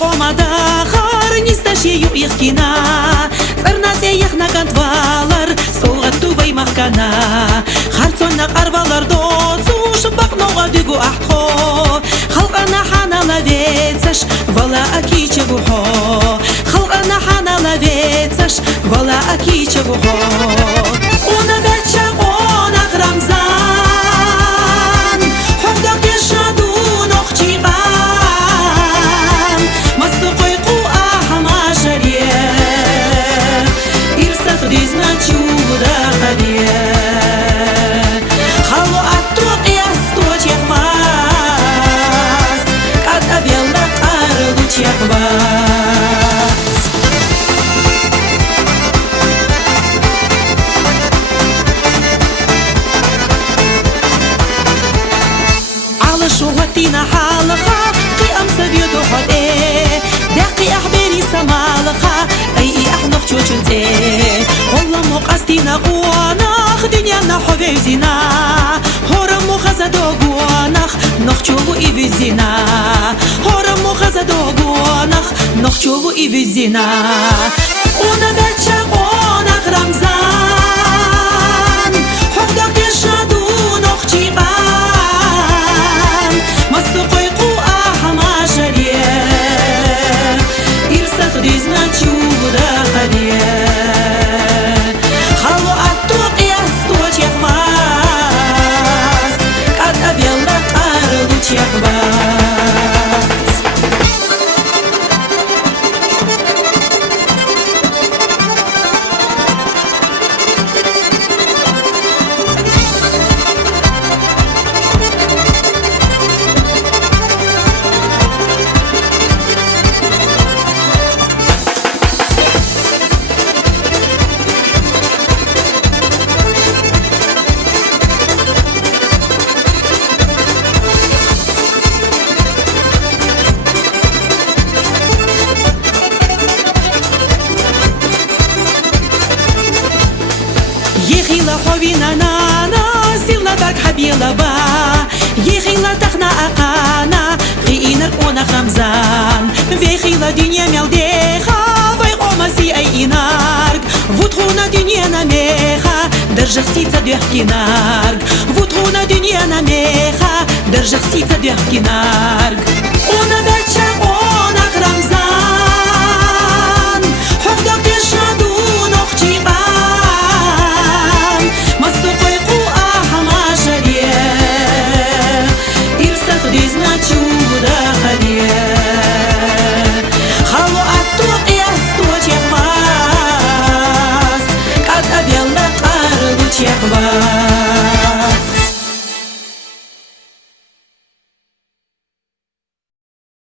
Омадахар не сташею их кина, царнасе их на контвалар, солгатту ваймахкана, харцонна арвалар доцу, шбакнога дюгу аххо, халкана хана лавецаш, вала акичевухо, халкана хана лавецаш, вала акичевухо. Она беча онах Рамзан, хофдак тешаду нохчиган, мастуқойку ахама шаре, ирсах дизна чуда харе, хало аттуқ ястуч яхмас, кад авелда қарлуч яхмас. شوهتينا حالخا قيام سبيدو حدي داقي أحبيري سمالخا أي أحنخ جوجنتي والله مقاستينا قوانخ دنيانا حبيزينا هورم مخزدو قوانخ نخجوبو إيفيزينا هورم مخزدو قوانخ نخجوبو إيفيزينا ونا باتشا قوانخ رمزان حفدك تشادو نخجيقا مستقيقو أحما شريه إرسخ ديزنا چودا خديه خلو أتوق يستوش يخماس قد أبيلا قارلوش يخبات يخيلا خوينا نانا سيلا دارك حبيلا با يخيلا تخنا أقانا غينر قونا خمزان ويخيلا دنيا ملديخا ويقوما سي أي إنارك وتخونا دنيا نميخا درجة سيتا دوحكي نارك وتخونا دنيا نميخا درجة سيتا دوحكي نارك